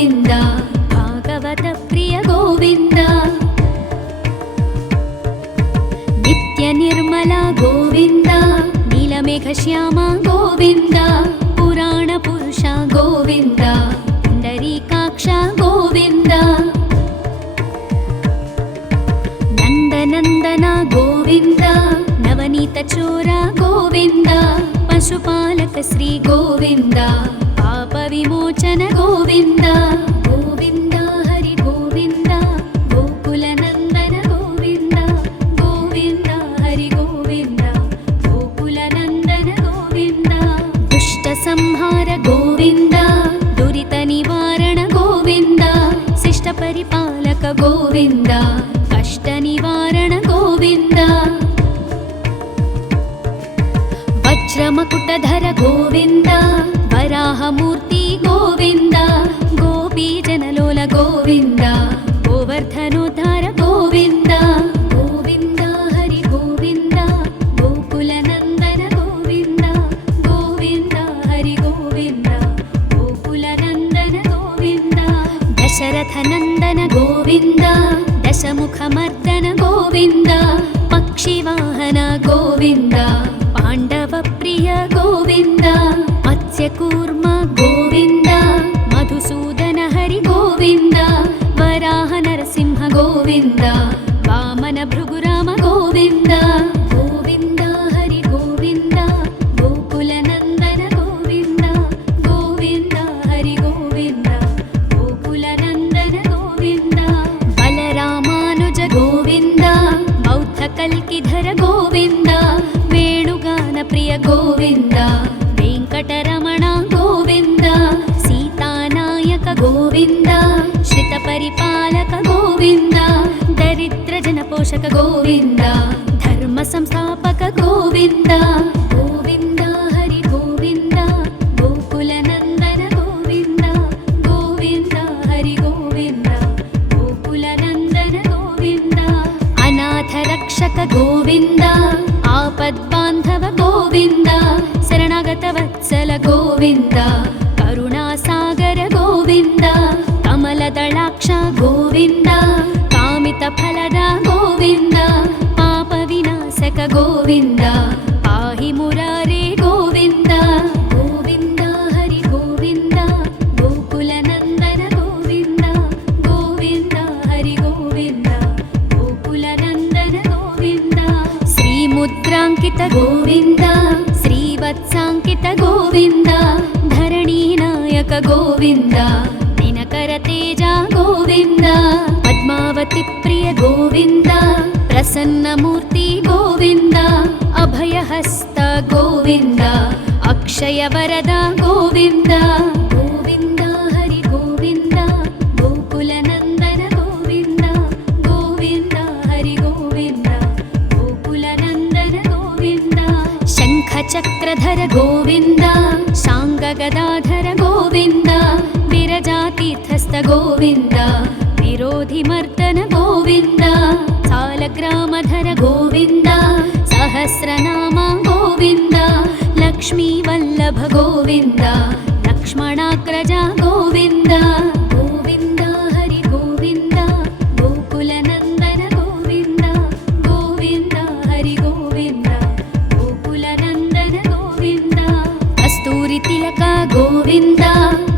ಗೋವಿಂದ ಭಾಗವತ ಪ್ರಿಯ ಗೋವಿಂದ ನಿತ್ಯ ನಿರ್ಮಲ ಗೋವಿಂದ ನೀಲಮೇಘ ಶ್ಯಾಮ ಗೋವಿಂದ ಪುರಾಣ ಪುರುಷ ಗೋವಿಂದ ಪುಂಡರೀಕಾಕ್ಷ ಗೋವಿಂದ ನಂದನಂದನ ಗೋವಿಂದ ನವನೀತ ಚೋರ ಗೋವಿಂದ ಪಶುಪಾಲಕ ಶ್ರೀ ಗೋವಿಂದ ಪಾಪ ವಿಮೋಚನ ಗೋವಿಂದ ಗೋವಿಂದ ಹರಿ ಗೋವಿಂದ ಗೋಕುಲ ನಂದನ ಗೋವಿಂದ ಗೋವಿಂದ ಹರಿ ಗೋವಿಂದ ಗೋಕುಲ ನಂದನ ಗೋವಿಂದ ದುಷ್ಟ ಸಂಹಾರ ಗೋವಿಂದ ದುರಿತ ನಿವಾರಣ ಗೋವಿಂದ ಶಿಷ್ಟ ಪರಿಪಾಲಕ ಗೋವಿಂದ ಕಷ್ಟ ನಿವಾರಣ ಗೋವಿಂದ ವಜ್ರಮಕುಟಧರ ಗೋವಿಂದ ವರಾಹಮೂರ್ತಿ ಗೋವಿಂದ ಗೋಪೀ ಜನಲೋಲ ಗೋವಿಂದ ಗೋವರ್ಧನೋದ್ಧಾರ ಗೋವಿಂದ ಗೋವಿಂದ ಹರಿ ಗೋವಿಂದ ಗೋಕುಲ ನಂದನ ಗೋವಿಂದ ಗೋವಿಂದ ಹರಿ ಗೋವಿಂದ ಗೋಕುಲ ನಂದನ ಗೋವಿಂದ ದಶರಥ ನಂದನ ಗೋವಿಂದ ದಶಮುಖ ಮರ್ದನ ಗೋವಿಂದ ಪಕ್ಷಿವಾಹನ ಗೋವಿಂದ ಪಾಂಡವ ಪ್ರಿಯ ಗೋವಿಂದ ಮತ್ಸ್ಯಕೂರ್ಮ ಗೋವಿಂದ ಮಧುಸೂದನ ಹರಿ ಗೋವಿಂದ ವರಾಹ ನರಸಿಂಹ ಗೋವಿಂದ ವಾಮನ ಭೃಗುರಾಮ ಗೋವಿಂದ ಗೋವಿಂದ ಹರಿ ಗೋವಿಂದ ಗೋಕುಲ ನಂದನ ಗೋವಿಂದ ಗೋವಿಂದ ಹರಿ ಗೋವಿಂದ ಗೋಕುಲ ನಂದನ ಗೋವಿಂದ ಬಲರಾಮಾನುಜ ಗೋವಿಂದ ಬೌದ್ಧ ಕಲ್ಕಿಧರ ಗೋವಿಂದ ವೇಣುಗಾನ ಪ್ರಿಯ ಗೋವಿಂದ ವೆಂಕಟರಮಣ ಗೋವಿಂದ ಸೀತಾನಾಯಕ ಗೋವಿಂದ ಶ್ರಿತ ಪರಿಪಾಲಕ ಗೋವಿಂದ ದರಿದ್ರ ಜನಪೋಷಕ ಗೋವಿಂದ ಧರ್ಮ ಸಂಸ್ಥಾಪಕ ಗೋವಿಂದ ಗೋವಿಂದ ಹರಿ ಗೋವಿಂದ ಗೋಕುಲ ನಂದನ ಗೋವಿಂದ ಗೋವಿಂದ ಹರಿ ಗೋವಿಂದ ಗೋಕುಲ ನಂದನ ಗೋವಿಂದ ಅನಾಥ ರಕ್ಷಕ ಗೋವಿಂದ ಆಪದ್ಬಾಂಧವ ಗೋವಿಂದ ಶರಣಾಗತ ವತ್ಸಲ ಗೋವಿಂದ ಕರುಣಾಸಾಗರ ಗೋವಿಂದ ಕಮಲದಳಾಕ್ಷ ಗೋವಿಂದ ಕಾಮಿತ ಫಲದ ಗೋವಿಂದ ಪಾಪ ವಿನಾಶಕ ಗೋವಿಂದ ಪಾಹಿ ಮುರಾರೇ ಗೋವಿಂದ ಗೋವಿಂದ ಹರಿ ಗೋವಿಂದ ಗೋಕುಲ ನಂದನ ಗೋವಿಂದ ಗೋವಿಂದ ಹರಿ ಗೋವಿಂದ ಗೋಕುಲ ನಂದನ ಗೋವಿಂದ ಶ್ರೀ ಮುದ್ರಾಂಕಿತ ಗೋವಿಂದ ಶ್ರೀವತ್ಸಾಂಕಿತ ಗೋವಿಂದ ಧರಣಿ ನಾಯಕ ಗೋವಿಂದ ದಿನಕರ ತೇಜ ಗೋವಿಂದ ಪದ್ಮಾವತಿ ಪ್ರಿಯ ಗೋವಿಂದ ಪ್ರಸನ್ನ ಮೂರ್ತಿ ಗೋವಿಂದ ಅಭಯಹಸ್ತ ಗೋವಿಂದ ಅಕ್ಷಯ ವರದ ಗೋವಿಂದ ಗೋವಿಂದ ಹರಿ ಗೋವಿಂದ ಗೋಕುಲ ನಂದನ ಗೋವಿಂದ ಗೋವಿಂದ ಹರಿ ಗೋವಿಂದ ಗೋಕುಲ ನಂದನ ಗೋವಿಂದ ಶಂಖ ಚಕ್ರಧರ ಗೋವಿಂದ ಶಾಂಗ ಗದಾಧರ ಗೋವಿಂದ ವಿರಜಾತೀರ್ಥಸ್ಥ ಗೋವಿಂದ ವಿರೋಧಿ ಮರ್ದನ ಗೋವಿಂದ ಸಾಲಗ್ರಾಮಧರ ಗೋವಿಂದ ಸಹಸ್ರನಾಮ ಗೋವಿಂದ ಲಕ್ಷ್ಮೀ ವಲ್ಲಭ ಗೋವಿಂದ ಲಕ್ಷ್ಮಣಾಗ್ರಜ ಗೋವಿಂದ ಗೋವಿಂದ ಹರಿ ಗೋವಿಂದ ಗೋಕುಲ ನಂದನ ಗೋವಿಂದ ಗೋವಿಂದ ಹರಿ ಗೋವಿಂದ ಗೋಕುಲ ನಂದನ ಗೋವಿಂದ ಕಸ್ತೂರಿ ತಿಲಕ ಗೋವಿಂದ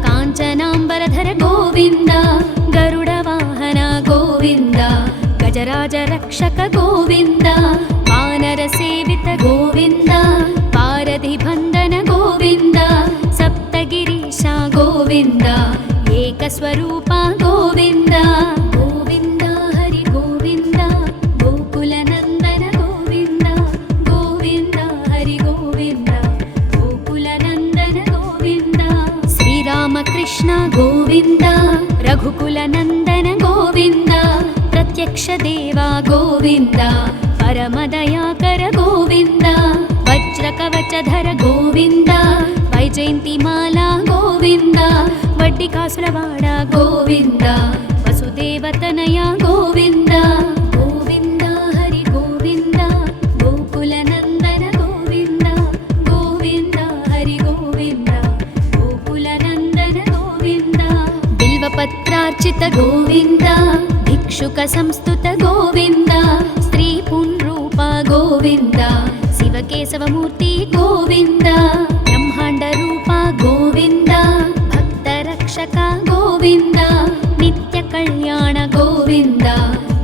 ಕಾಂಚನಾಂಬರಧರ ಗೋವಿಂದ ಗರುಡ ವಾಹನ ಗೋವಿಂದ ಗಜರಾಜ ರಕ್ಷಕ ಗೋವಿಂದ ವಾನರ ಸೇವಿತ ಗೋವಿಂದ ಪಾರಧಿ ಬಂಧನ ಗೋವಿಂದ ಸಪ್ತಗಿರೀಶ ಗೋವಿಂದ ಏಕಸ್ವರೂಪ ಗೋವಿಂದ ಗೋವಿಂದ ಹರಿ ಗೋವಿಂದ ಗೋಕುಲ ನಂದನ ಗೋವಿಂದ ಗೋವಿಂದ ಹರಿ ಗೋವಿಂದ ಗೋಕುಲ ನಂದನ ಗೋವಿಂದ ಶ್ರೀರಾಮಕೃಷ್ಣ ಗೋವಿಂದ ರಘುಕುಲ ನಂದನ ಗೋವಿಂದ ಪ್ರತ್ಯಕ್ಷ ದೇವ ಗೋವಿಂದ ಪರಮದಯಾಕರ ಗೋವಿಂದ ವಜ್ರ ಕವಚಧರ ಗೋವಿಂದ ವೈಜಯಂತಿ ಮಾಲಾ ಗೋವಿಂದ ವಡ್ಡಿ ಕಾಸುರವಾಡ ಗೋವಿಂದ ವಸುದೇವತನಯ ಗೋವಿಂದ ಗೋವಿಂದ ಹರಿ ಗೋವಿಂದ ಗೋಕುಲ ನಂದನ ಗೋವಿಂದ ಗೋವಿಂದ ಹರಿ ಗೋವಿಂದ ಗೋಕುಲ ನಂದನ ಗೋವಿಂದ ಬಿಲ್ವ बिल्वपत्रार्चित गोविन्द भिक्षुक संस्तुत गोविन्द स्त्री पुंरूप गोविन्द शिवकेशवमूर्ति गोविन्द ब्रह्माण्ड रूप गोविन्द भक्तरक्षक गोविन्द नित्य कल्याण गोविन्द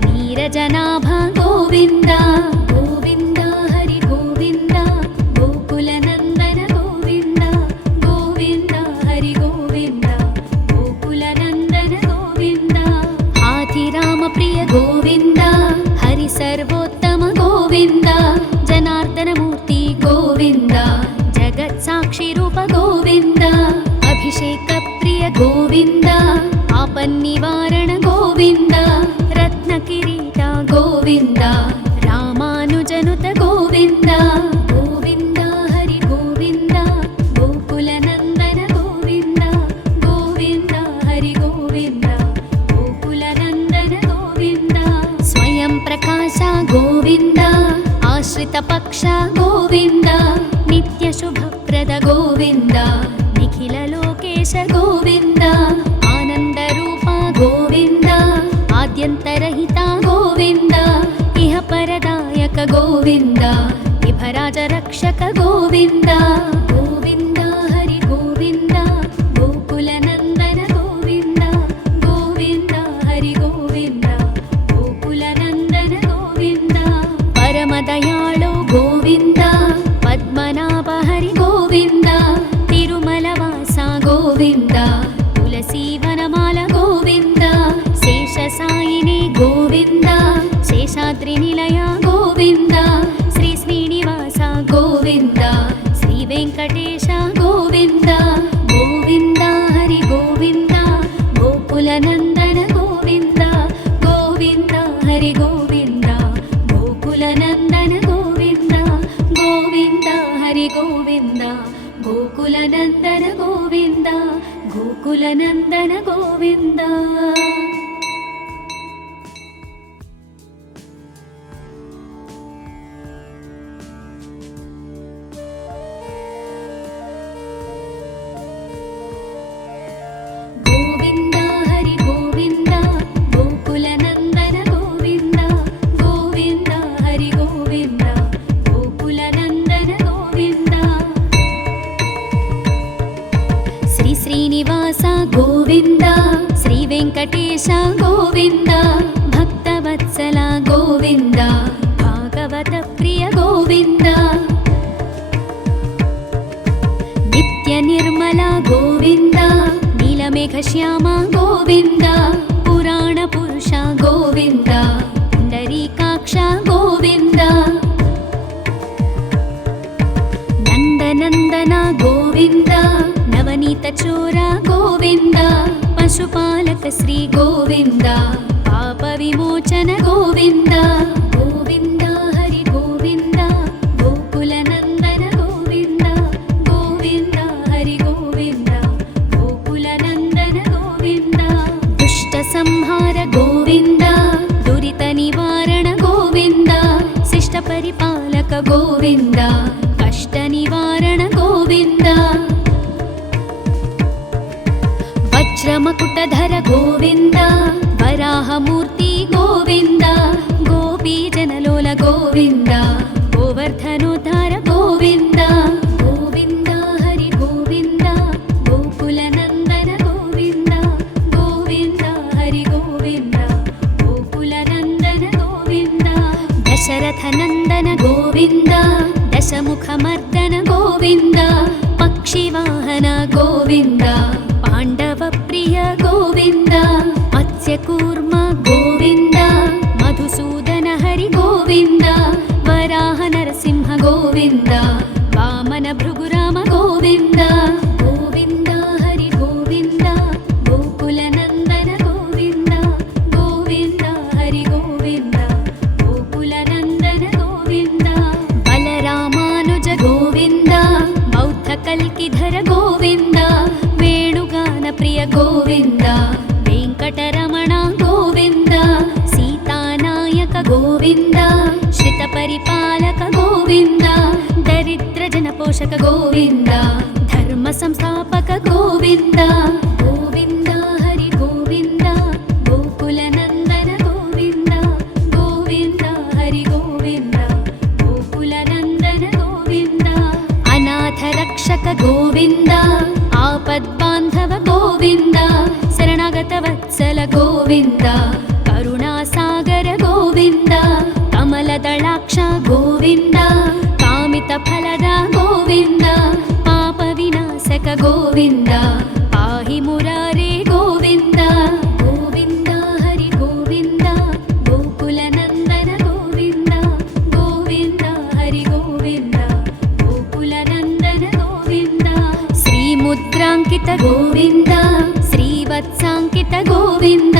नीरजनाभ गोविन्द गोविन्द हरि गोविन्द गोकुलनन्दन गोविन्द गोविन्द हरि गोविन्द गोकुलनन्दन गोविन्द हाथिराम प्रिय गोविन्द हरि सर्वोत्तम गोविन्द जनार्दन मूर्ति गोविन्द जगत्साक्षि रूप गोविन्द अभिषेक प्रिय गोविन्द आपन्निवारण गोविन्द रत्नकिरीट गोविन्द रामानुजनुत गोविन्द गोविन्द हरि गोविन्द गोकुलनन्दन गोविन्द गोविन्द हरि गोविन्द गोकुलनन्दन गोविन्द स्वयं प्रकाश गोविन्द आश्रित पक्ष गोविन्द नित्य शुभप्रद गोविन्द निखिल लोकेश गोविन्द आनंद रूप गोविन्द आद्यन्तरहित गोविन्द इह परदायक गोविन्द विभराज रक्षक गोविन्द गोविन्द हरि गोविन्द गोकुलनन्दन गोविन्द गोविन्द हरि गोविन्द गोकुलनन्दन गोविन्द परमदयाळु गोविन्द पद्मनाभ हरि गोविन्द तिरुमलवास गोविन्द तुलसीवनमाल गोविन्द शेषसायिनी गोविन्द शेषाद्रिनिलय गोविन्द श्री श्रीनिवास गोविन्द श्री वेङ्कटेश गोविन्द गोविन्द हरि गोविन्द गोकुलनन्दन गोविन्द गोविन्द हरि गोविन्द गोकुलनन्दन गोविन्द गोविन्द हरि गोविन्द गोकुलनन्दन गोविन्द गोकुलनन्दन गोविन्द गोविन्द हरि गोविन्द गोकुलनन्दन गोविन्द गोविन्द हरि गोविन्द गोकुलनन्दन गोविन्द श्री श्रीनिवास गोविन्द श्री वेङ्कटेश गोविन्द भक्तवत्सल गोविन्द भागवत प्रिय गोविन्द नित्य निर्मल गोविन्द नीलमेघश्याम गोविन्द पुराण पुरुष गोविन्द पुण्डरीकाक्ष गोविन्द नन्दनन्दन गोविन्द नवनीत चोर गोविन्द पशुपालक श्री गोविन्द पाप विमोचन गोविन्द गोविन्द हरि गोविन्द गोकुलनन्दन गोविन्द गोविन्द हरि गोविन्द गोकुलनन्दन गोविन्द दुष्ट संहार गोविन्द दुरित निवारण गोविन्द शिष्ट परिपालक गोविन्द कष्ट निवारण गोविन्द वज्रमकुटधर गोविन्द वराहमूर्ति गोविन्द गोपीजनलोल गोविन्द गोवर्धनोद्धार गोविन्द गोविन्द हरि गोविन्द गोकुलनन्दन गोविन्द गोविन्द हरि गोविन्द गोकुलनन्दन गोविन्द दशरथनन्दन गोविन्द दशमुखमर्दन गोविन्द पक्षिवाहन गोविन्द पाण्डवप्रिय गोविन्द मत्स्यकूर्म गोविन्द मधुसूदन हरि गोविन्द वराह नरसिंह गोविन्द वामन भृगुराम गोविन्द गोविन्द हरि गोविन्द गोकुलनन्दन गोविन्द गोविन्द हरि गोविन्द गोकुलनन्दन गोविन्द बलरामानुज गोविन्द बौद्धकल्किधर गोविन्द वेणुगान प्रिय गोविन्द वेङ्कटरमण गोविन्द सीतानायक गोविन्द श्रितपरिपालक गोविन्द दरिद्रजनपोषक गोविन्द धर्मसंस्थापक गोविन्द गोविन्द हरि गोविन्द ಗೋವಿಂದ ಕರುಣಾಸಾಗರ ಗೋವಿಂದ ಕಮಲದಳಾಕ್ಷ ಗೋವಿಂದ ಕಾಮಿತ ಫಲದ ಗೋವಿಂದ ಪಾಪ ವಿನಾಶಕ ಗೋವಿಂದ ಪಾಹಿ ಮುರಾರೇ ಗೋವಿಂದ ಗೋವಿಂದ ಹರಿ ಗೋವಿಂದ ಗೋಕುಲ ನಂದನ ಗೋವಿಂದ ಗೋವಿಂದ ಹರಿ ಗೋವಿಂದ ಗೋಕುಲ ನಂದನ ಗೋವಿಂದ ಶ್ರೀ ಮುದ್ರಾಂಕಿತ ಗೋವಿಂದ ಶ್ರೀವತ್ಸಾಂಕಿತ ಗೋವಿಂದ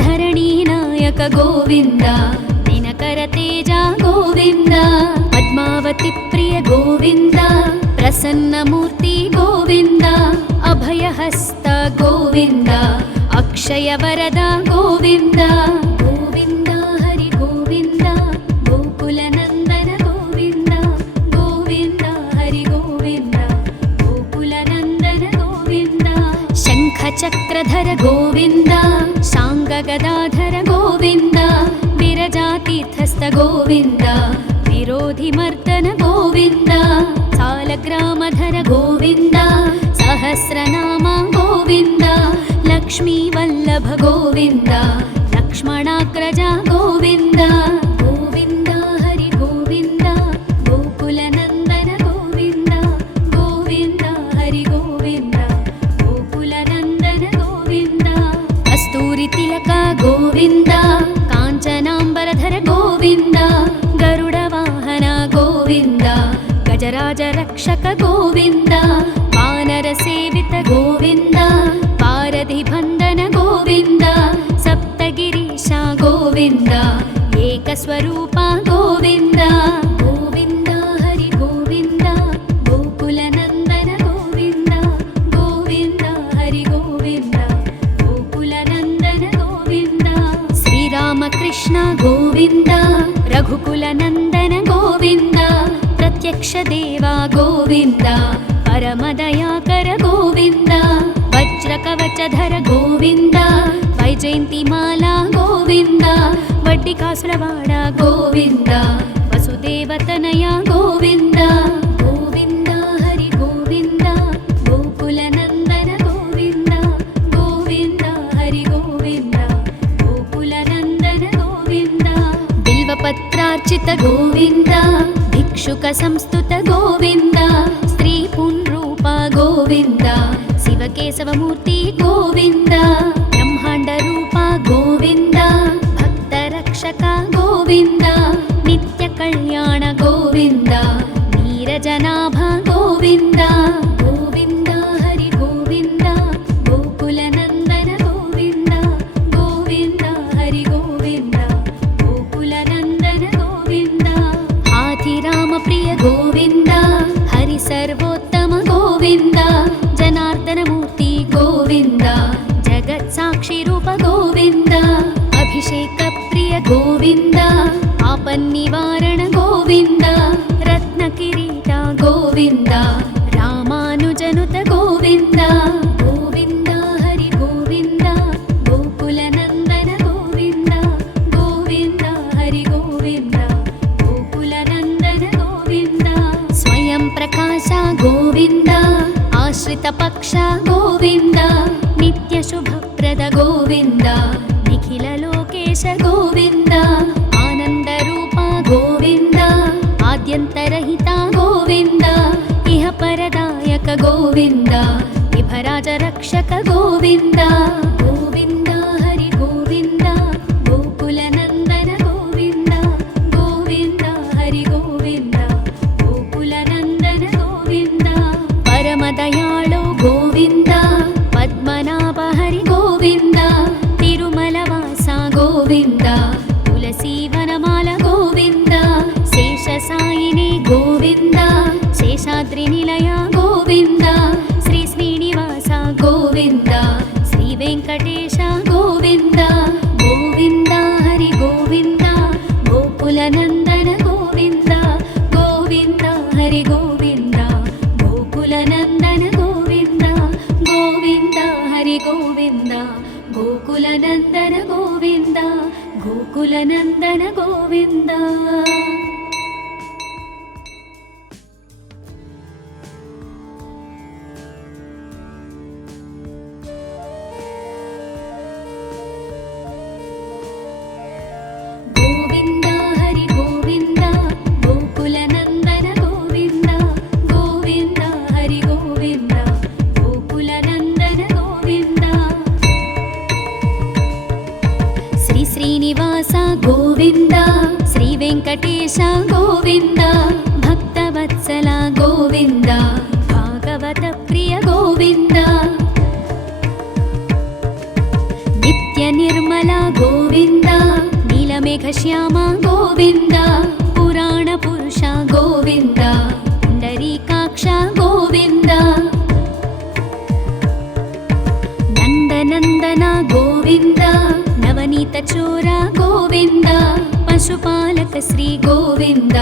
ಧರಣಿ ನಾಯಕ ಗೋವಿಂದ ದಿನಕರ ತೇಜ ಗೋವಿಂದ ಪದ್ಮಾವತಿ ಪ್ರಿಯ ಗೋವಿಂದ ಪ್ರಸನ್ನ ಮೂರ್ತಿ ಗೋವಿಂದ ಅಭಯಹಸ್ತ ಗೋವಿಂದ ಅಕ್ಷಯ ವರದ ಗೋವಿಂದ ಗೋವಿಂದ ಹರಿ ಗೋವಿಂದ ಗೋಕುಲ ನಂದನ ಗೋವಿಂದ ಗೋವಿಂದ ಹರಿ ಗೋವಿಂದ ಗೋಕುಲ ನಂದನ ಗೋವಿಂದ ಶಂಖ ಚಕ್ರಧರ ಗೋವಿಂದ ಶಾಂಗ ಗದಾಧರ ಗೋವಿಂದ ವಿರಜಾತೀರ್ಥಸ್ಥ ಗೋವಿಂದ ವಿರೋಧಿ ಮರ್ದನ ಗೋವಿಂದ ಸಾಲಗ್ರಾಮಧರ ಗೋವಿಂದ ಸಹಸ್ರನಾಮ ಗೋವಿಂದ ಲಕ್ಷ್ಮೀ ವಲ್ಲಭ ಗೋವಿಂದ ಲಕ್ಷ್ಮಣಾಗ್ರಜ ಗೋವಿಂದ ಗೋವಿಂದ ಹರಿ ಗೋವಿಂದ ಗೋಕುಲ ನಂದನ ಗೋವಿಂದ ಗೋವಿಂದ ಹರಿ ಗೋವಿಂದ ಗೋಕುಲ ನಂದನ ಗೋವಿಂದ ಕಸ್ತೂರಿ ತಿಲಕ ಗೋವಿಂದ ಕಾಂಚನಾಂಬರಧರ ಗೋವಿಂದ ಗರುಡ ವಾಹನ ಗೋವಿಂದ ಗಜರಾಜ ರಕ್ಷಕ ಗೋವಿಂದ ವಾನರ ಸೇವಿತ ಗೋವಿಂದ ಪಾರಧಿ ಬಂಧನ ಗೋವಿಂದ ಸಪ್ತಗಿರೀಶ ಗೋವಿಂದ ಏಕಸ್ವರೂಪ ಗೋವಿಂದ ಗೋವಿಂದ ಹರಿ ಗೋವಿಂದ ಗೋಕುಲ ನಂದನ ಗೋವಿಂದ ಗೋವಿಂದ ಹರಿ ಗೋವಿಂದ ಗೋಕುಲ ನಂದನ ಗೋವಿಂದ ಶ್ರೀರಾಮಕೃಷ್ಣ ಗೋವಿಂದ ರಘುಕುಲ ನಂದನ ಗೋವಿಂದ ಪ್ರತ್ಯಕ್ಷ ದೇವ ಗೋವಿಂದ ಪರಮದಯಾಕರ ಗೋವಿಂದ ವಜ್ರ ಕವಚಧರ ಗೋವಿಂದ ವೈಜಯಂತಿ ಮಾಲಾ ಗೋವಿಂದ ವಡ್ಡಿಕಾಸುರವಾಡ ಗೋವಿಂದ ವಸುದೇವತನಯ ಗೋವಿಂದ ಗೋವಿಂದ ಹರಿ ಗೋವಿಂದ ಗೋಕುಲ ನಂದನ ಗೋವಿಂದ ಗೋವಿಂದ ಹರಿ ಗೋವಿಂದ ಗೋಕುಲ ನಂದನ ಗೋವಿಂದ ಬಿಲ್ವಪತ್ರಾರ್ಚಿತ ಗೋವಿಂದ ಭಿಕ್ಷುಕ ಸಂಸ್ತುತ ಗೋವಿಂದ ಸ್ತ್ರೀ ಪುಂರೂಪ ಗೋವಿಂದ ಶಿವಕೇಶವ ಮೂರ್ತಿ ಗೋವಿಂದ ಬ್ರಹ್ಮಾಂಡ ರೂಪ ಗೋವಿಂದ ಭಕ್ತ ರಕ್ಷಕ ಗೋವಿಂದ ನಿತ್ಯ ಕಲ್ಯಾಣ ಗೋವಿಂದ ನೀರಜನಾಭ ಗೋವಿಂದ ಗೋವಿಂದ ಹರಿ ಗೋವಿಂದ ಗೋಕುಲ ನಂದನ ಗೋವಿಂದ ಗೋವಿಂದ ಹರಿ ಗೋವಿಂದ ಗೋಕುಲ ನಂದನ ಗೋವಿಂದ ಹಾಥಿರಾಮ ಪ್ರಿಯ ಗೋವಿಂದ ಹರಿ ಸರ್ವೋತ್ತಮ ಗೋವಿಂದ ಜನಾರ್ದನ ಮೂರ್ತಿ ಗೋವಿಂದ ಜಗತ್ ಸಾಕ್ಷಿ ರೂಪ ಗೋವಿಂದ ಅಭಿಷೇಕ ಪ್ರಿಯ ಗೋವಿಂದ ಆಪನ್ನಿವಾರಣ ಗೋವಿಂದ ರತ್ನ ಕಿರೀಟ ಗೋವಿಂದ ರಾಮಾನುಜನುತ ಗೋವಿಂದ ಗೋವಿಂದ ಹರಿ ಗೋವಿಂದ ಗೋಕುಲ ನಂದನ ಗೋವಿಂದ ಗೋವಿಂದ ಹರಿ ಗೋವಿಂದ ಗೋಕುಲ ನಂದನ ಗೋವಿಂದ ಸ್ವಯಂ ಪ್ರಕಾಶ ಗೋವಿಂದ ಆಶ್ರಿತ ಪಕ್ಷ ಗೋವಿಂದ ನಿತ್ಯ ಶುಭಪ್ರದ ಗೋವಿಂದ ನಿಖಿಲ ಲೋಕೇಶ ಗೋವಿಂದ ಆನಂದ ರೂಪ ಗೋವಿಂದ ಆದ್ಯಂತರಹಿತ ಗೋವಿಂದ ಇಹ ಪರದಾಯಕ ಗೋವಿಂದ ವಿಭರಾಜ ರಕ್ಷಕ ಗೋವಿಂದ ಗೋವಿಂದ ಹರಿ ಗೋವಿಂದ ಗೋಕುಲ ನಂದನ ಗೋವಿಂದ ಗೋವಿಂದ ಹರಿ ಗೋವಿಂದ ಗೋಕುಲ ನಂದನ ಗೋವಿಂದ ಪರಮ ದಯಾಳು ಗೋವಿಂದ ಪದ್ಮನಾಭ ಹರಿ ಗೋವಿಂದ ತಿರುಮಲ ವಾಸ ಗೋವಿಂದ ತುಳಸಿ ವನಮಾಲ ಗೋವಿಂದ ಶೇಷ ಸಾಯಿನಿ ಗೋವಿಂದ ಶೇಷಾದ್ರಿ ನಿಲಯ ಗೋವಿಂದ ಶ್ರೀ ಶ್ರೀನಿವಾಸ ಗೋವಿಂದ ಶ್ರೀ ವೆಂಕಟೇಶ ಗೋವಿಂದ ಗೋವಿಂದ ಹರಿ ಗೋವಿಂದ ಗೋಕುಲ ನಂದನ ಗೋವಿಂದ ಗೋವಿಂದ ಹರಿ ಗೋವಿಂದ ಗೋಕುಲ ನಂದನ ಗೋವಿಂದ ಗೋವಿಂದ ಹರಿ ಗೋವಿಂದ ಗೋಕುಲ ನಂದನ ಗೋವಿಂದ ಗೋಕುಲ ನಂದನ ಗೋವಿಂದ. గోవింద శ్రీ వెంకటేశ గోవింద భక్తవత్సల గోవింద భాగవత ప్రియ గోవింద నిత్య నిర్మల గోవింద నీలమేఘ శ్యామ గోవింద పురాణ పురుష గోవింద పుండరీకాక్ష గోవింద నందనందన గోవింద నవనీత చోర గోవింద పశుపాలక శ్రీ గోవింద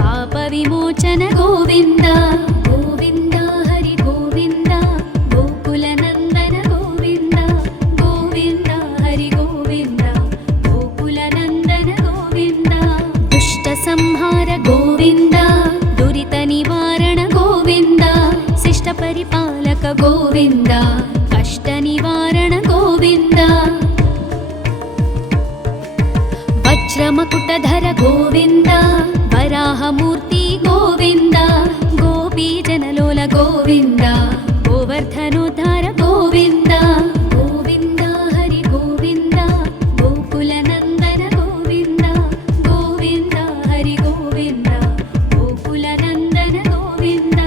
పాప విమోచన గోవింద గోవింద హరి గోవింద గోకుల నందన గోవింద గోవింద హరి గోవింద గోకుల నందన గోవింద దుష్ట సంహార గోవింద దురిత నివారణ గోవింద శిష్ట పరిపాలక గోవింద కష్ట నివారణ గోవింద వజ్రమకుటధర గోవింద వరాహమూర్తి గోవింద గోపీజనలోల గోవింద గోవర్ధనోద్ధార గోవింద గోవింద హరి గోవింద గోకుల నందన గోవింద గోవింద హరి గోవింద గోకుల నందన గోవింద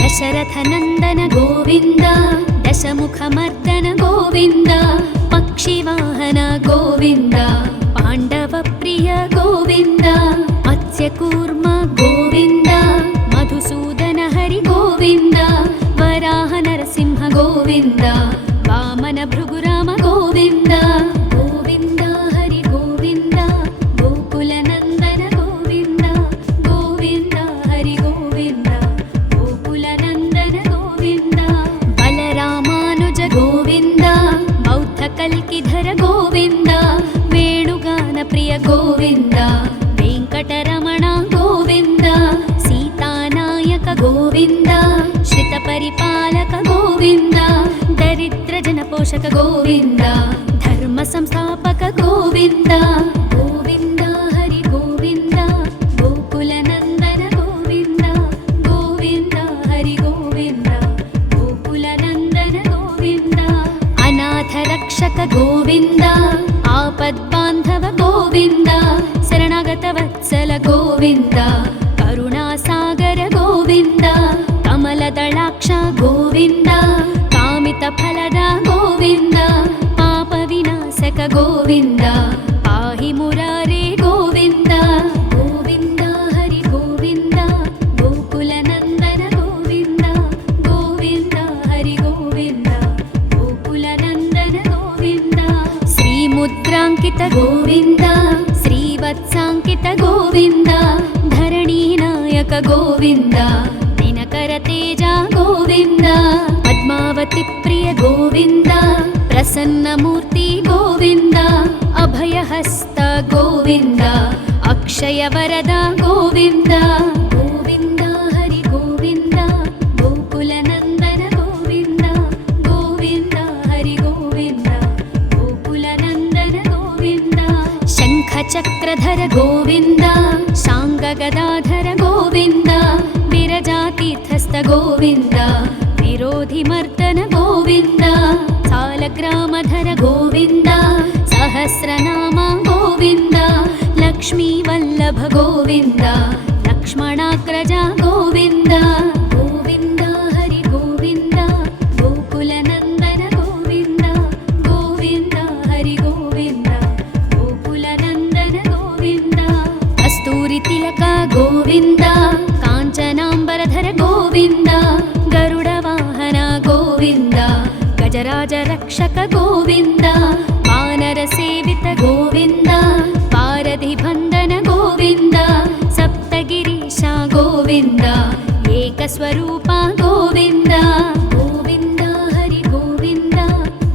దశరథ నందన గోవింద దశముఖమర్దన గోవింద పక్షివాహన గోవింద పాండవ ప్రియ గోవింద మత్స్యకూర్మ గోవింద మధుసూదన హరి గోవింద వరాహ నరసింహ గోవింద వామన భృగురామ గోవింద గోవింద హరి గోవింద గోకుల నందన గోవింద గోవింద హరి గోవింద గోకుల నందన గోవింద బలరామానుజ గోవింద బౌద్ధ కల్కిధర గోవింద వేణుగాన ప్రియ గోవింద వెంకటరమణ గోవింద సీతానాయక గోవింద శ్రిత పరిపాలక గోవింద దరిద్ర జన పోషక గోవింద ధర్మ సంస్థాపక గోవింద గోవింద హరి గోవింద గోకుల నందన గోవింద గోవింద హరి గోవింద గోకుల నందన గోవింద అనాథ రక్షక గోవింద ఆపద్బాంధవ గోవింద శరణాగత వత్సల గోవింద కరుణాసాగర గోవింద కమలదళాక్ష గోవింద కామిత ఫలద గోవింద పాప వినాశక గోవింద పాహి మురారే గోవింద గోవింద హరి గోవింద గోకుల నందన గోవింద గోవింద హరి గోవింద గోకుల నందన గోవింద శ్రీముద్రాంకిత గోవింద శ్రీవత్సాంకిత గోవింద ధరణీనాయక గోవింద దినకర తేజ గోవింద పద్మావతి ప్రియ గోవింద ప్రసన్నమూర్తి గోవింద అభయహస్త గోవింద అక్షయ వరద గోవింద గోవింద హరి గోవింద గోకుల నందన గోవింద గోవింద హరి గోవింద గోకుల నందన గోవింద శంఖ చక్రధర గోవింద శాంగ గదాధర గోవింద విరజాతీర్థస్థ గోవింద విరోధి మర్దన గోవింద సాలగ్రామధర గోవింద సహస్రనామ గోవింద లక్ష్మీ వల్లభ గోవింద లక్ష్మణాగ్రజ గోవింద గోవింద హరి గోవింద గోకుల నందన గోవింద గోవింద హరి గోవింద గోకుల నందన గోవింద కస్తూరి తిలక గోవింద కాంచనాంబరధర గోవింద గరుడ వాహన గోవింద గజరాజ రక్షక గోవింద వానర సేవిత గోవింద పారధి బంధన గోవింద సప్తగిరీశ గోవింద ఏకస్వరూప గోవింద గోవింద హరి గోవింద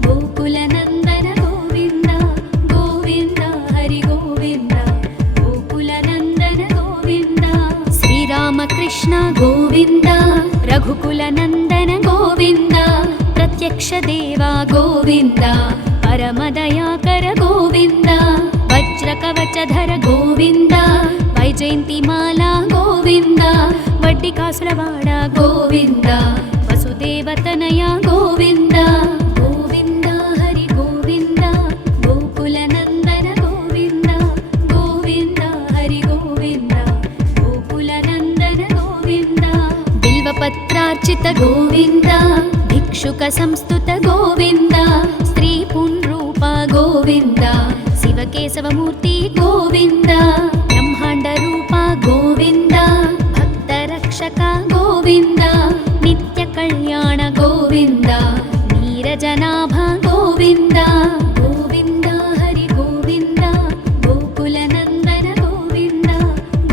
గోకుల నందన గోవింద గోవింద హరి గోవింద గోకుల నందన గోవింద శ్రీరామకృష్ణ గోవింద రఘుకుల నందన గోవింద ప్రత్యక్ష దేవా గోవింద పరమదయాకర గోవింద వజ్ర కవచధర గోవింద వైజయంతిమాల గోవింద వడ్డి కాసులవాడ గోవింద వసుదేవతనయ గోవింద గోవింద హరి గోవింద గోకుల నందన గోవింద గోవింద भिक्षुक गोविन्द भिक्षुक संस्तुत गोविन्द स्त्री पुंरूप गोविन्द शिवकेशवमूर्ति गोविन्द ब्रह्माण्ड रूप गोविन्द भक्तरक्षक गोविन्द नित्य कल्याण गोविन्द नीरजनाभ गोविन्द गोविन्द हरि गोविन्द गोकुलनन्दन गोविन्द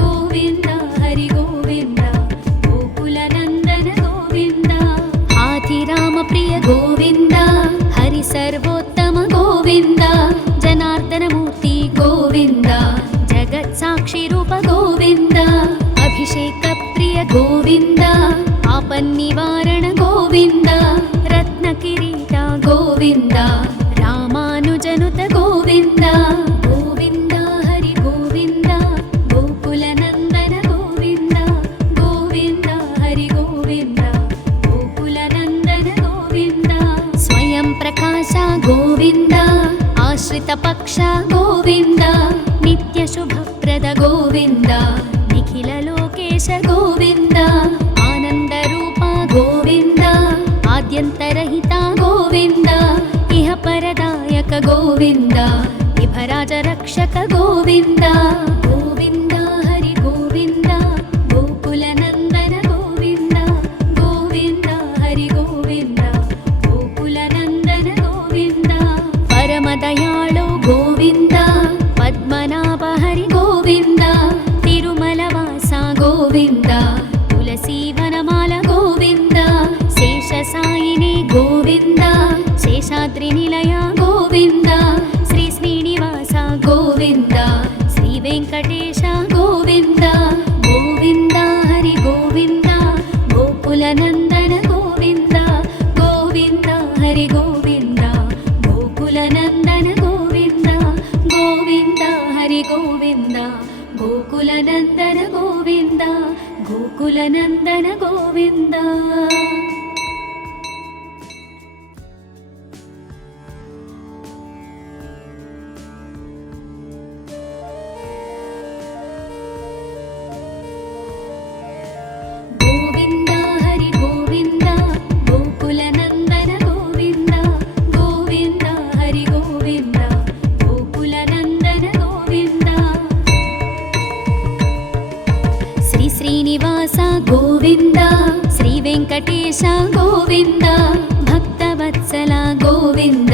गोविन्द हरि गोविन्द गोकुलनन्दन गोविन्द हाथिराम प्रिय गोविन्द हरि सर्वोत्तम गोविन्द जनार्दन मूर्ति गोविन्द जगत्साक्षि रूप गोविन्द अभिषेक प्रिय गोविन्द आपन्निवारण गोविन्द रत्नकिरीट गोविन्द रामानुजनुत गोविन्द गोविन्द हरि गोविन्द गोकुलनन्दन गोविन्द गोविन्द हरि गोविन्द गोकुलनन्दन गोविन्द स्वयं प्रकाश गोविन्द आश्रित पक्ष गोविन्द नित्य शुभप्रद गोविन्द निखिल लोकेश गोविन्द आनंद रूप गोविन्द आद्यन्तरहित गोविन्द इह परदायक गोविन्द विभराज रक्षक गोविन्द गोविन्द हरि गोविन्द गोकुलनन्दन गोविन्द गोविन्द हरि गोविन्द गोकुलनन्दन गोविन्द परमदयाळु गोविन्द पद्मनाभ हरि गोविन्द तिरुमलवास गोविन्द तुलसीवनमाल गोविन्द शेषसायिनी गोविन्द शेषाद्रिनिलय गोविन्द श्री श्रीनिवास गोविन्द श्री वेङ्कटेश गोविन्द गोविन्द हरि गोविन्द गोकुलनन्दन गोविन्द गोविन्द हरि गोविन्द गोकुलनन्दन गोविन्द गोविन्द हरि गोविन्द गोकुलनन्दन गोविन्द गोकुलनन्दन गोविन्द गोविन्द हरि गोविन्द गोकुलनन्दन गोविन्द गोविन्द हरि गोविन्द गोकुलनन्दन गोविन्द श्री श्रीनिवास गोविन्द श्री वेङ्कटेश गोविन्द भक्तवत्सल गोविन्द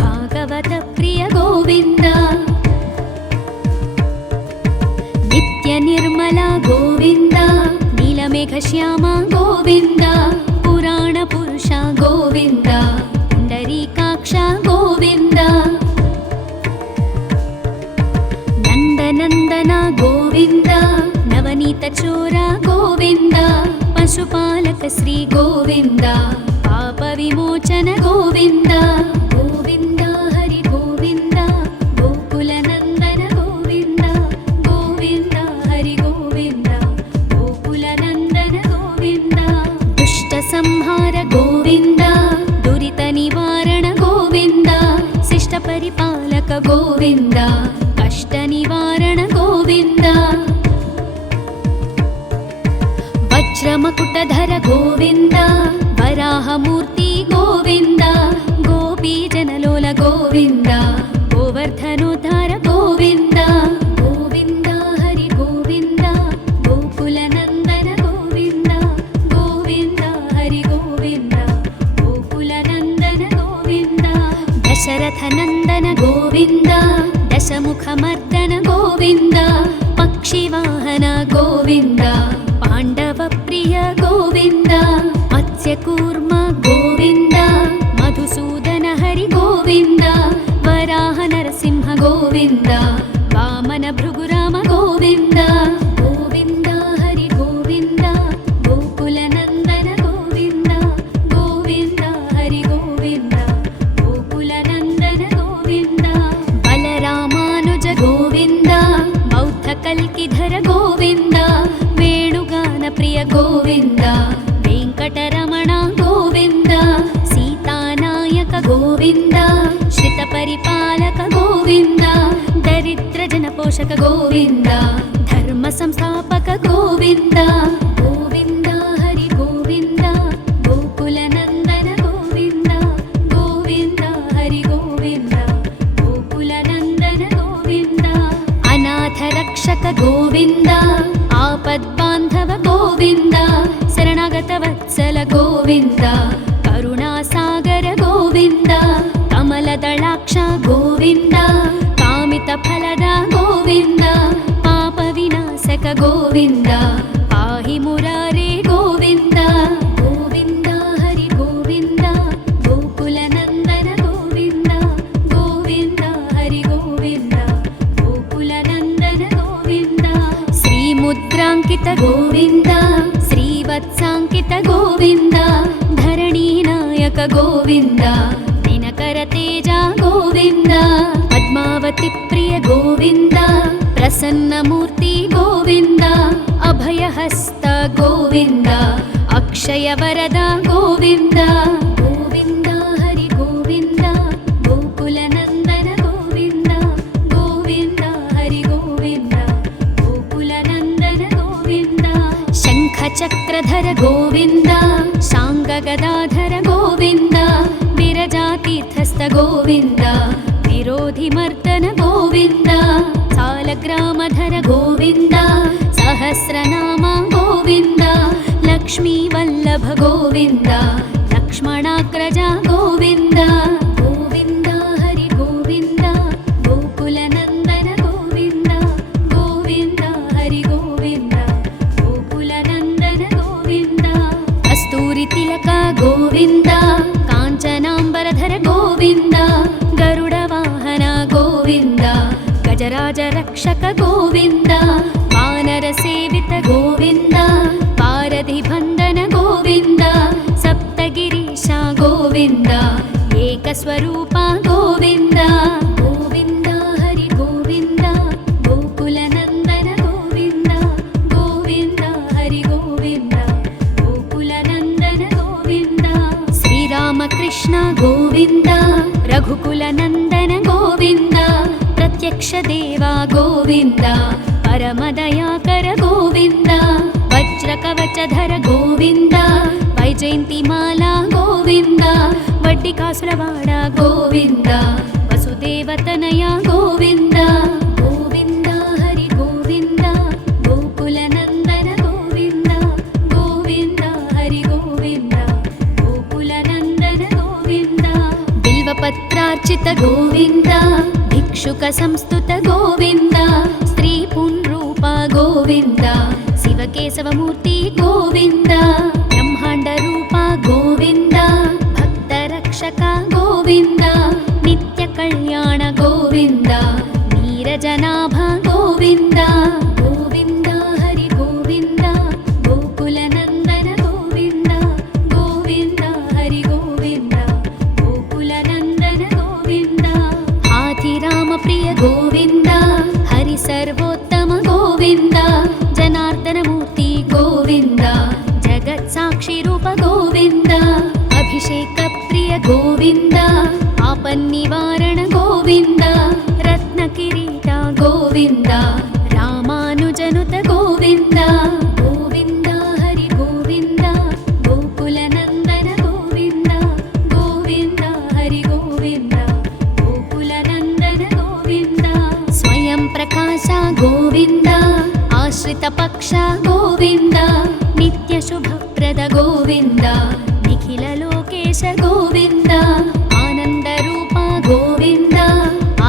भागवत प्रिय गोविन्द नित्य निर्मल गोविन्द नीलमेघश्याम गोविन्द पुराण पुरुष गोविन्द पुण्डरीकाक्ष गोविन्द नन्दनन्दन गोविन्द नवनीत चोर गोविन्द पशुपालक श्री गोविन्द पाप विमोचन गोविन्द गोविन्द हरि गोविन्द गोकुलनन्दन गोविन्द गोविन्द हरि गोविन्द गोकुलनन्दन गोविन्द दुष्ट संहार गोविन्द दुरित निवारण गोविन्द शिष्ट परिपालक गोविन्द कष्ट निवारण गोविन्द वज्रमकुटधर गोविन्द वराहमूर्ति गोविन्द गोपीजनलोल गोविन्द गोवर्धनोद्धार गोविन्द गोविन्द हरि गोविन्द गोकुलनन्दन गोविन्द गोविन्द हरि गोविन्द गोकुलनन्दन गोविन्द दशरथनन्दन गोविन्द दशमुखमर्दन गोविन्द पक्षिवाहन गोविन्द पाण्डवप्रिय गोविन्द मत्स्यकूर्म गोविन्द मधुसूदन हरि गोविन्द वराह नरसिंह गोविन्द वामन भृगुराम गोविन्द गोविन्द हरि गोविन्द गोकुलनन्दन गोविन्द गोविन्द हरि गोविन्द गोकुलनन्दन गोविन्द बलरामानुज गोविन्द बौद्धकल्किधर गोविन्द वेणुगान प्रिय गोविन्द वेङ्कटरमण गोविन्द सीतानायक गोविन्द श्रितपरिपालक गोविन्द दरिद्रजनपोषक गोविन्द धर्मसंस्थापक गोविन्द गोविन्द हरि गोविन्द ಗೋವಿಂದ ಆಪದ್ಬಾಂಧವ ಗೋವಿಂದ ಶರಣಾಗತ ವತ್ಸಲ ಗೋವಿಂದ ಕರುಣಾಸಾಗರ ಗೋವಿಂದ ಕಮಲದಳಾಕ್ಷ ಗೋವಿಂದ ಕಾಮಿತ ಫಲದ ಗೋವಿಂದ ಪಾಪ ವಿನಾಶಕ ಗೋವಿಂದ ಪಾಹಿ ಮುರಾರೇ ಗೋವಿಂದ ಗೋವಿಂದ ಹರಿ ಗೋವಿಂದ ಗೋಕುಲ ನಂದನ ಗೋವಿಂದ ಗೋವಿಂದ ಹರಿ ಗೋವಿಂದ ಗೋಕುಲ ನಂದನ ಗೋವಿಂದ ಶ್ರೀ ಮುದ್ರಾಂಕಿತ ಗೋವಿಂದ ಶ್ರೀವತ್ಸಾಂಕಿತ ಗೋವಿಂದ ಧರಣಿ ನಾಯಕ ಗೋವಿಂದ ದಿನಕರ ತೇಜ ಗೋವಿಂದ ಪದ್ಮಾವತಿ ಪ್ರಿಯ ಗೋವಿಂದ ಪ್ರಸನ್ನ ಮೂರ್ತಿ ಗೋವಿಂದ ಅಭಯಹಸ್ತ ಗೋವಿಂದ ಅಕ್ಷಯ ವರದ ಗೋವಿಂದ ಗೋವಿಂದ ಹರಿ ಗೋವಿಂದ ಗೋಕುಲ ನಂದನ ಗೋವಿಂದ ಗೋವಿಂದ ಹರಿ ಗೋವಿಂದ ಗೋಕುಲ ನಂದನ ಗೋವಿಂದ ಶಂಖ ಚಕ್ರಧರ ಗೋವಿಂದ ಶಾಂಗ ಗದಾಧರ ಗೋವಿಂದ ವಿರಜಾತೀರ್ಥಸ್ಥ ಗೋವಿಂದ ವಿರೋಧಿ ಮರ್ದನ ಗೋವಿಂದ ಸಾಲಗ್ರಾಮಧರ ಗೋವಿಂದ ಸಹಸ್ರನಾಮ ಗೋವಿಂದ ಲಕ್ಷ್ಮೀ ವಲ್ಲಭ ಗೋವಿಂದ ಲಕ್ಷ್ಮಣಾಗ್ರಜ ಗೋವಿಂದ ಗೋವಿಂದ ಹರಿ ಗೋವಿಂದ ಗೋಕುಲ ನಂದನ ಗೋವಿಂದ ಗೋವಿಂದ ಹರಿ ಗೋವಿಂದ ಗೋಕುಲ ನಂದನ ಗೋವಿಂದ ಕಸ್ತೂರಿ ತಿಲಕ ಗೋವಿಂದ ಕಾಂಚನಾಂಬರಧರ ಗೋವಿಂದ ಗರುಡ ವಾಹನ ಗೋವಿಂದ ಗಜರಾಜ ರಕ್ಷಕ ಗೋವಿಂದ ವಾನರ ಸೇವಿತ ಗೋವಿಂದ ಪಾರಧಿ ಬಂಧನ ಗೋವಿಂದ ಸಪ್ತಗಿರೀಶ ಗೋವಿಂದ ಏಕಸ್ವರೂಪ ಗೋವಿಂದ ಗೋವಿಂದ ಹರಿ ಗೋವಿಂದ ಗೋಕುಲ ನಂದನ ಗೋವಿಂದ ಗೋವಿಂದ ಹರಿ ಗೋವಿಂದ ಗೋಕುಲ ನಂದನ ಗೋವಿಂದ ಶ್ರೀರಾಮಕೃಷ್ಣ ಗೋವಿಂದ ರಘುಕುಲ ನಂದನ ಗೋವಿಂದ ಪ್ರತ್ಯಕ್ಷ ದೇವ ಗೋವಿಂದ ಪರಮದಯಾಕರ ಗೋವಿಂದ ವಜ್ರ ಕವಚಧರ ಗೋವಿಂದ ವೈಜಯಂತಿ ಮಾಲಾ ಗೋವಿಂದ ವಡ್ಡಿಕಾಸುರವಾಡ ಗೋವಿಂದ ವಸುದೇವತನಯ ಗೋವಿಂದ ಗೋವಿಂದ ಹರಿ ಗೋವಿಂದ ಗೋಕುಲ ನಂದನ ಗೋವಿಂದ ಗೋವಿಂದ ಹರಿ ಗೋವಿಂದ ಗೋಕುಲ ನಂದನ ಗೋವಿಂದ ಬಿಲ್ವಪತ್ರಾರ್ಚಿತ ಗೋವಿಂದ ಭಿಕ್ಷುಕ ಸಂಸ್ತುತ ಗೋವಿಂದ ಸ್ತ್ರೀ ಪುಂರೂಪ ಗೋವಿಂದ ಶಿವಕೇಶವ ಮೂರ್ತಿ ಗೋವಿಂದ ಬ್ರಹ್ಮಾಂಡ ರೂಪ ಗೋವಿಂದ ಭಕ್ತ ರಕ್ಷಕ ಗೋವಿಂದ ನಿತ್ಯ ಕಲ್ಯಾಣ ಗೋವಿಂದ ನೀರಜನಾಭ ಗೋವಿಂದ ಗೋವಿಂದ ಹರಿ ಗೋವಿಂದ ಗೋಕುಲ ನಂದನ ಗೋವಿಂದ ಗೋವಿಂದ ಹರಿ ಗೋವಿಂದ ಗೋಕುಲ ನಂದನ ಗೋವಿಂದ ಹಾಥಿರಾಮ ಪ್ರಿಯ ಗೋವಿಂದ ಹರಿ ಸರ್ವೋತ್ತಮ ಗೋವಿಂದ ಜನಾರ್ದನ ಮೂರ್ತಿ ಗೋವಿಂದ ಜಗತ್ ಸಾಕ್ಷಿ ರೂಪ ಗೋವಿಂದ ಅಭಿಷೇಕ ಪ್ರಿಯ ಗೋವಿಂದ ಆಪನ್ನಿವಾರಣ ಗೋವಿಂದ ರತ್ನ ಕಿರೀಟ ಗೋವಿಂದ ರಾಮಾನುಜನುತ ಗೋವಿಂದ ಗೋವಿಂದ ಹರಿ ಗೋವಿಂದ ಗೋಕುಲ ನಂದನ ಗೋವಿಂದ ಗೋವಿಂದ ಹರಿ ಗೋವಿಂದ ಗೋಕುಲ ನಂದನ ಗೋವಿಂದ ಸ್ವಯಂ ಪ್ರಕಾಶ ಗೋವಿಂದ ಆಶ್ರಿತ ಪಕ್ಷ ಗೋವಿಂದ ನಿತ್ಯ ಶುಭಪ್ರದ ಗೋವಿಂದ ನಿಖಿಲ ಲೋಕೇಶ ಗೋವಿಂದ ಆನಂದ ರೂಪ ಗೋವಿಂದ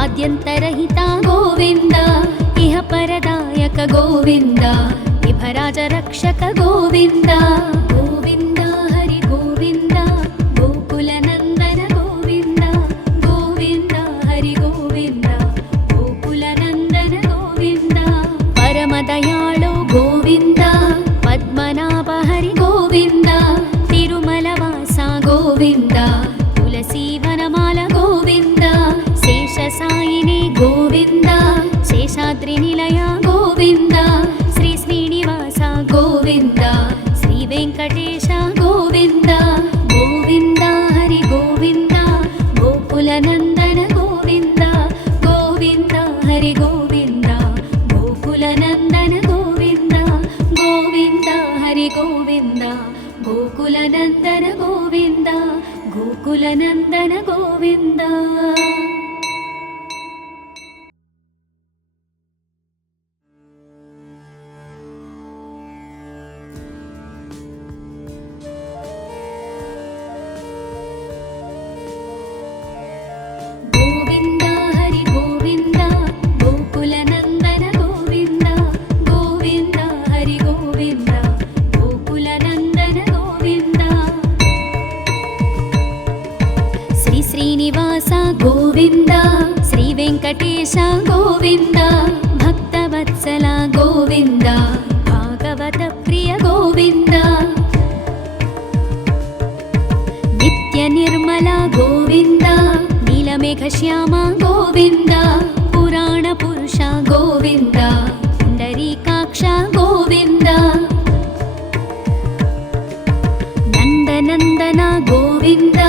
ಆದ್ಯಂತರಹಿತ ಗೋವಿಂದ ಇಹ ಪರದಾಯಕ ಗೋವಿಂದ ಇಭರಾಜ ರಕ್ಷಕ ಗೋವಿಂದ ಗೋವಿಂದ ಹರಿ ಗೋವಿಂದ ಗೋಕುಲ ನಂದನ ಗೋವಿಂದ ಗೋವಿಂದ ಹರಿ ಗೋವಿಂದ ಗೋಕುಲ ನಂದನ ಗೋವಿಂದ ಪರಮ ದಯಾಳು ಗೋವಿಂದ ಪದ್ಮನಾಭ ಹರಿ ಗೋವಿಂದ ತಿರುಮಲವಾಸ ಗೋವಿಂದ ತುಳಸಿ ವನಮಾಲ ಗೋವಿಂದ ಶೇಷ ಸಾಯಿನಿ ಗೋವಿಂದ ಶೇಷಾದ್ರಿ ನಿಲಯ ಗೋವಿಂದ ಶ್ರೀ ಶ್ರೀನಿವಾಸ ಗೋವಿಂದ ಶ್ರೀ ವೆಂಕಟ ಗೋವಿಂದ ಶ್ರೀ ವೆಂಕಟೇಶ ಗೋವಿಂದ ಭಕ್ತವತ್ಸಲ ಗೋವಿಂದ ಭಾಗವತ ಪ್ರಿಯ ಗೋವಿಂದ ನಿತ್ಯ ನಿರ್ಮಲ ಗೋವಿಂದ ನೀಲಮೇಘ ಶ್ಯಾಮ ಗೋವಿಂದ ಪುರಾಣ ಪುರುಷ ಗೋವಿಂದ ಪುಂಡರೀಕಾಕ್ಷ ಗೋವಿಂದ ನಂದನಂದನ ಗೋವಿಂದ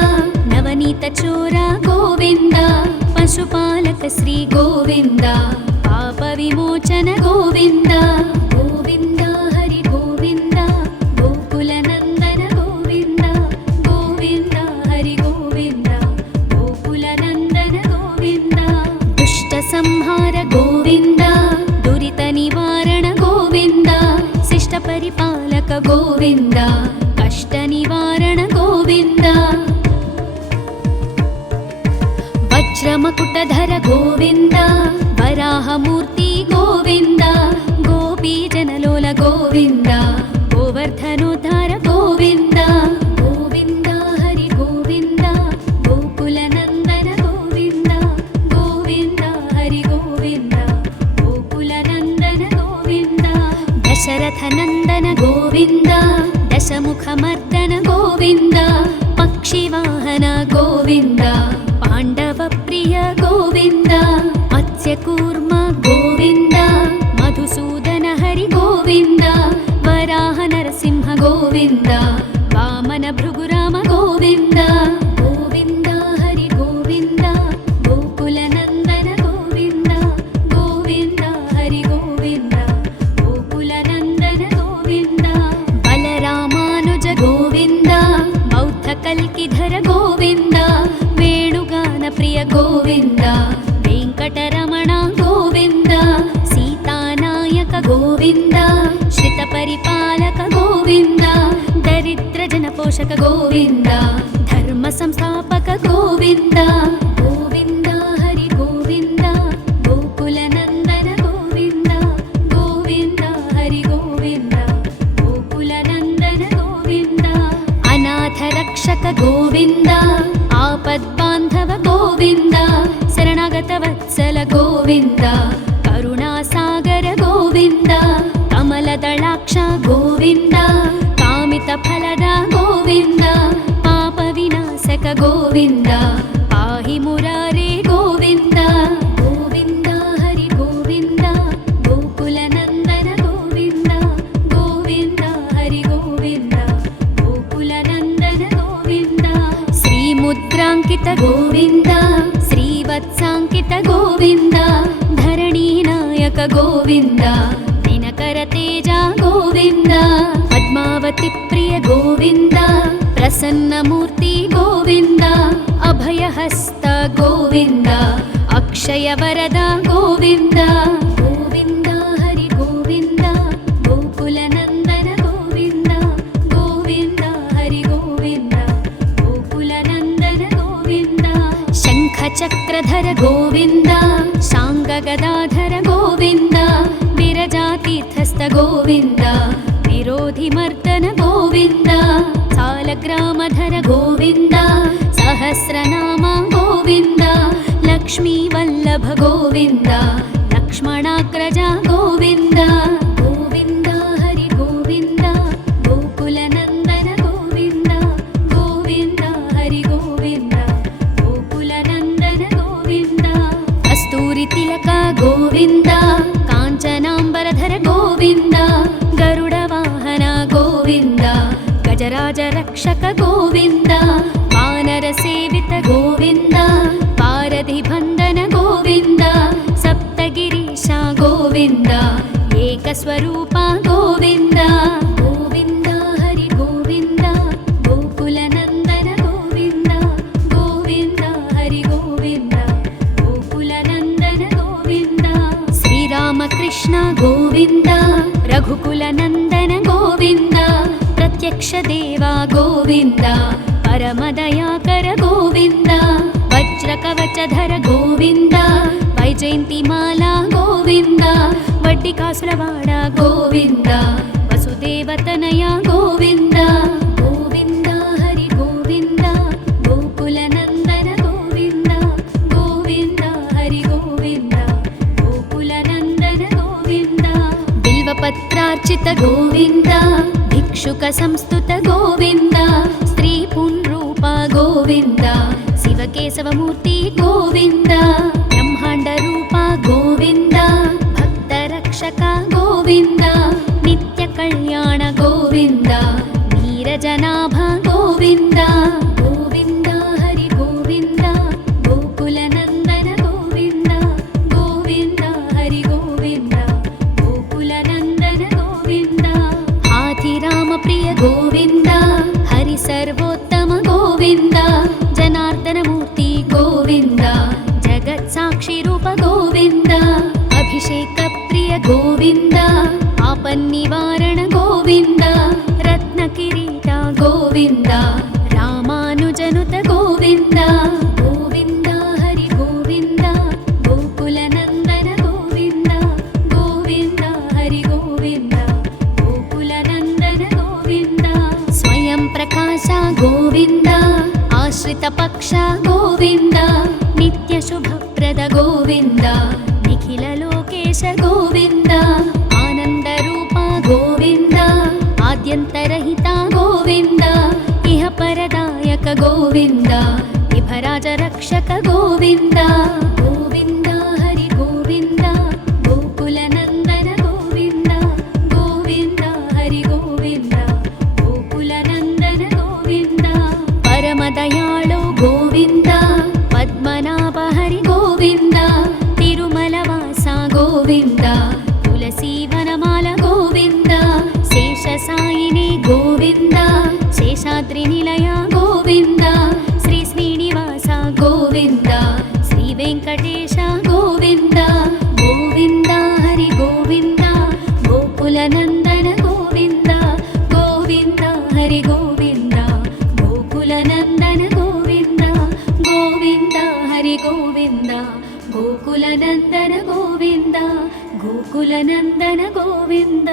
ನವನೀತ ಚೋರ ಗೋವಿಂದ ಪಶುಪಾಲಕ ಶ್ರೀ ಗೋವಿಂದ ಪಾಪ ವಿಮೋಚನ ಗೋವಿಂದ ಗೋವಿಂದ ಹರಿ ಗೋವಿಂದ ಗೋಕುಲ ನಂದನ ಗೋವಿಂದ ಗೋವಿಂದ ಹರಿ ಗೋವಿಂದ ಗೋಕುಲ ನಂದನ ಗೋವಿಂದ ದುಷ್ಟ ಸಂಹಾರ ಗೋವಿಂದ ದುರಿತ ನಿವಾರಣ ಗೋವಿಂದ ಶಿಷ್ಟ ಪರಿಪಾಲಕ ಗೋವಿಂದ ಕಷ್ಟ ನಿವಾರಣ ಗೋವಿಂದ ವಜ್ರಮಕುಟಧರ ಗೋವಿಂದ ವರಾಹಮೂರ್ತಿ ಗೋವಿಂದ ಗೋಪೀ ಜನಲೋಲ ಗೋವಿಂದ ಗೋವರ್ಧನೋದ್ಧಾರ ಗೋವಿಂದ ಗೋವಿಂದ ಹರಿ ಗೋವಿಂದ ಗೋಕುಲ ನಂದನ ಗೋವಿಂದ ಗೋವಿಂದ ಹರಿ ಗೋವಿಂದ ಗೋಕುಲ ನಂದನ ಗೋವಿಂದ ದಶರಥ ನಂದನ ಗೋವಿಂದ ದಶಮುಖ ಮರ್ದನ ಗೋವಿಂದ ಪಕ್ಷಿವಾಹನ ಗೋವಿಂದ ಪಾಂಡವ ಪ್ರಿಯ ಗೋವಿಂದ ಮತ್ಸ್ಯಕೂರ್ಮ ಗೋವಿಂದ ಮಧುಸೂದನ ಹರಿ ಗೋವಿಂದ ವರಾಹ ನರಸಿಂಹ ಗೋವಿಂದ ವಾಮನ ಭೃಗುರಾಮ ಗೋವಿಂದ ಗೋವಿಂದ ಹರಿ ಗೋವಿಂದ ಗೋಕುಲ ನಂದನ ಗೋವಿಂದ ಗೋವಿಂದ ಹರಿ ಗೋವಿಂದ ಗೋಕುಲ ನಂದನ ಗೋವಿಂದ ಬಲರಾಮಾನುಜ ಗೋವಿಂದ ಬೌದ್ಧ ಕಲ್ಕಿಧರ ಗೋವಿಂದ ವೇಣುಗಾನ ಪ್ರಿಯ ಗೋವಿಂದ ವೆಂಕಟರಮಣ ಗೋವಿಂದ ಸೀತಾನಾಯಕ ಗೋವಿಂದ ಶ್ರಿತ ಪರಿಪಾಲಕ ಗೋವಿಂದ ದರಿದ್ರ ಜನಪೋಷಕ ಗೋವಿಂದ ಧರ್ಮ ಸಂಸ್ಥಾಪಕ ಗೋವಿಂದ ಗೋವಿಂದ ಹರಿ ಗೋವಿಂದ ಗೋಕುಲ ನಂದನ ಗೋವಿಂದ ಗೋವಿಂದ ಹರಿ ಗೋವಿಂದ ಗೋಕುಲ ನಂದನ ಗೋವಿಂದ ಅನಾಥ ರಕ್ಷಕ ಗೋವಿಂದ ಆಪದ್ಬಾಂಧವ ಗೋವಿಂದ ಶರಣಾಗತ ವತ್ಸಲ ಗೋವಿಂದ ಕರುಣಾಸಾಗರ ಗೋವಿಂದ ಕಮಲದಳಾಕ್ಷ ಗೋವಿಂದ ಕಾಮಿತ ಫಲದ ಗೋವಿಂದ ಪಾಪ ವಿನಾಶಕ ಗೋವಿಂದ ಪಾಹಿ ಮುರಾರೇ ಗೋವಿಂದ ಗೋವಿಂದ ಹರಿ ಗೋವಿಂದ ಗೋಕುಲ ನಂದನ ಗೋವಿಂದ ಗೋವಿಂದ ಹರಿ ಗೋವಿಂದ ಗೋಕುಲ ನಂದನ ಗೋವಿಂದ ಶ್ರೀ ಮುದ್ರಾಂಕಿತ ಗೋವಿಂದ ಶ್ರೀವತ್ಸಾಂಕಿತ ಗೋವಿಂದ ಧರಣಿ ನಾಯಕ ಗೋವಿಂದ ದಿನಕರ ತೇಜ ಗೋವಿಂದ ಪದ್ಮಾವತಿ ಪ್ರಿಯ ಗೋವಿಂದ ಪ್ರಸನ್ನ ಮೂರ್ತಿ ಗೋವಿಂದ ಅಭಯ ಹಸ್ತ ಗೋವಿಂದ ಅಕ್ಷಯ ವರದ ಗೋವಿಂದ ಗೋವಿಂದ ಹರಿ ಗೋವಿಂದ ಗೋಕುಲ ನಂದನ ಗೋವಿಂದ ಗೋವಿಂದ ಹರಿ ಗೋವಿಂದ ಗೋಕುಲ ನಂದನ ಗೋವಿಂದ ಶಂಖ ಚಕ್ರಧರ ಗೋವಿಂದ ಶಾಂಗ ಗದಾಧರ ಗೋವಿಂದ ವಿರಜಾತೀರ್ಥಸ್ಥ ಗೋವಿಂದ ವಿರೋಧಿ ಮರ್ದನ ಗೋವಿಂದ ಸಾಲಗ್ರಾಮಧರ ಗೋವಿಂದ ಸಹಸ್ರನಾಮ ಗೋವಿಂದ ಲಕ್ಷ್ಮೀ ವಲ್ಲಭ ಗೋವಿಂದ ಲಕ್ಷ್ಮಣಾಗ್ರಜ ಗೋವಿಂದ ಗೋವಿಂದ ಹರಿ ಗೋವಿಂದ ಗೋಕುಲ ನಂದನ ಗೋವಿಂದ ಗೋವಿಂದ ಹರಿ ಗೋವಿಂದ ಗೋಕುಲ ನಂದನ ಗೋವಿಂದ ಕಸ್ತೂರಿ ತಿಲಕ ಗೋವಿಂದ ಕಾಂಚನಾಂಬರಧರ ಗೋವಿಂದ ಗರುಡ ವಾಹನ ಗೋವಿಂದ ಗಜರಾಜ ರಕ್ಷಕ ಗೋವಿಂದ ವಾನರ ಸೇವಿತ ಗೋವಿಂದ ಪಾರಧಿ ಬಂಧನ ಗೋವಿಂದ ಸಪ್ತಗಿರೀಶ ಗೋವಿಂದ ಏಕಸ್ವರೂಪ ಗೋವಿಂದ ಗೋವಿಂದ ಹರಿ ಗೋವಿಂದ ಗೋಕುಲ ನಂದನ ಗೋವಿಂದ ಗೋವಿಂದ ಹರಿ ಗೋವಿಂದ ಗೋಕುಲ ನಂದನ ಗೋವಿಂದ ಶ್ರೀರಾಮಕೃಷ್ಣ ಗೋವಿಂದ ರಘುಕುಲ ನಂದನ ಗೋವಿಂದ ಪ್ರತ್ಯಕ್ಷ ದೇವ ಗೋವಿಂದ ಪರಮದಯಾಕರ ಗೋವಿಂದ ವಜ್ರ ಕವಚಧರ ಗೋವಿಂದ ವೈಜಯಂತಿ ಮಾಲಾ ಗೋವಿಂದ ವಡ್ಡಿ ಕಾಸುರವಾಡ ಗೋವಿಂದ ವಸುದೇವತನಯ ಗೋವಿಂದ ಗೋವಿಂದ ಹರಿ ಗೋವಿಂದ ಗೋಕುಲ ನಂದನ ಗೋವಿಂದ ಗೋವಿಂದ भिक्षुकार्चित गोविन्द भिक्षुक संस्तुत गोविन्द स्त्री पुंरूप गोविन्द शिवकेशवमूर्ति गोविन्द ब्रह्माण्ड रूप गोविन्द भक्तरक्षक गोविन्द नित्य कल्याण गोविन्द नीरजनाभ गोविन्द गोविन्द हरि गोविन्द गोकुलनन्दन गोविन्द गोविन्द हरि गोविन्द गोकुलनन्दन गोविन्द हाथिराम प्रिय गोविन्द हरि सर्वोत्तम गोविन्द जनार्दन मूर्ति गोविन्द जगत्साक्षि रूप गोविन्द अभिषेक प्रिय गोविन्द आपन्निवारण गोविन्द रत्नकिरीट गोविन्द रामानुजनुत गोविन्द गोविन्द हरि गोविन्द गोकुलनन्दन गोविन्द गोविन्द हरि गोविन्द गोकुलनन्दन गोविन्द स्वयं प्रकाश गोविन्द आश्रित पक्ष गोविन्द नित्य शुभप्रद गोविन्द निखिल लोकेश गोविन्द आनन्द रूप गोविन्द आद्यन्तरहित गोविन्द इह परदायक गोविन्द विभराज रक्षक गोविन्द गोविन्द हरि गोविन्द गोकुलनन्दन गोविन्द गोविन्द हरि गोविन्द गोकुलनन्दन गोविन्द परमदयाळु गोविन्द पद्मनाभ हरि गोविन्द तिरुमलवास गोविन्द तुलसीवनमाल गोविन्द शेषसायिनी गोविन्द शेषाद्रिनिलय गोविन्द श्री श्रीनिवास गोविन्द श्री वेङ्कटेश गोविन्द गोविन्द हरि गोविन्द गोकुलनन्दन गोविन्द गोविन्द हरि गोविन्द गोकुलनन्दन गोविन्द गोविन्द हरि गोविन्द गोकुलनन्दन गोविन्द गोकुलनन्दन गोविन्द।